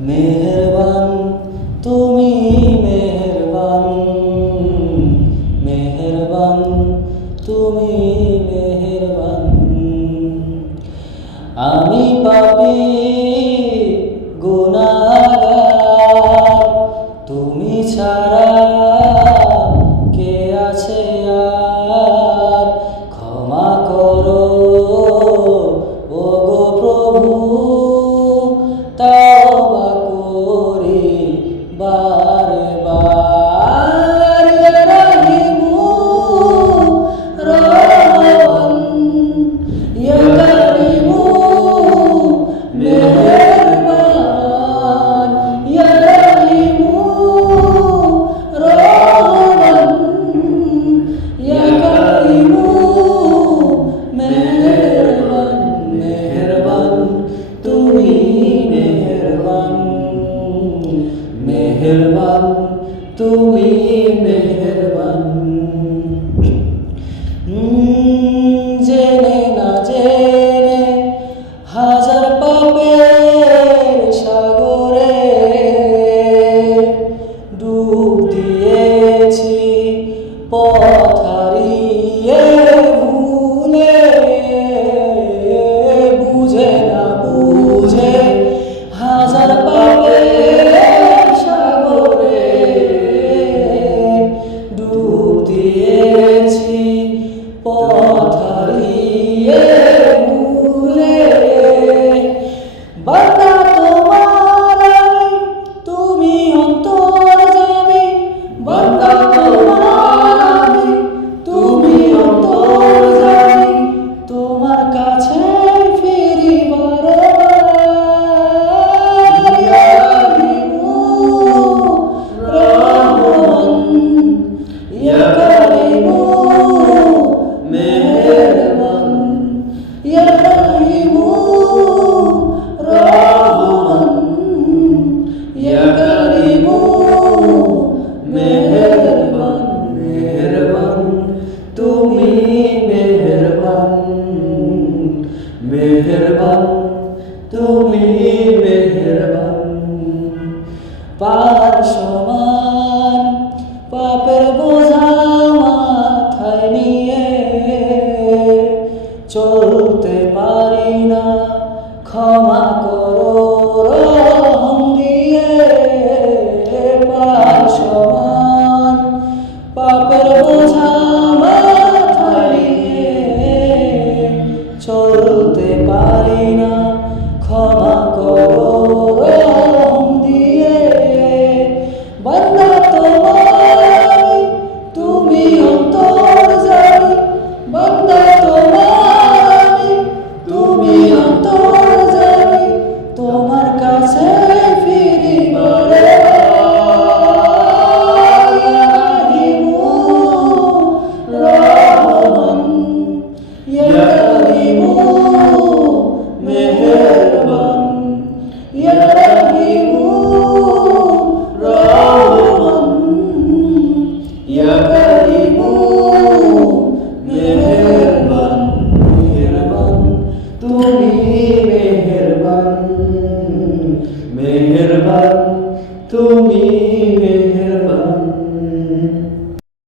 মেহেরবান তুমি মেহেরবান। কাছে ফিরি ইয়া কারিমু মেহেরবান তুমি মেহেরবান। পার সমান পাপের বোঝা মাথায় নিয়ে চলতে পারি না ক্ষমা You.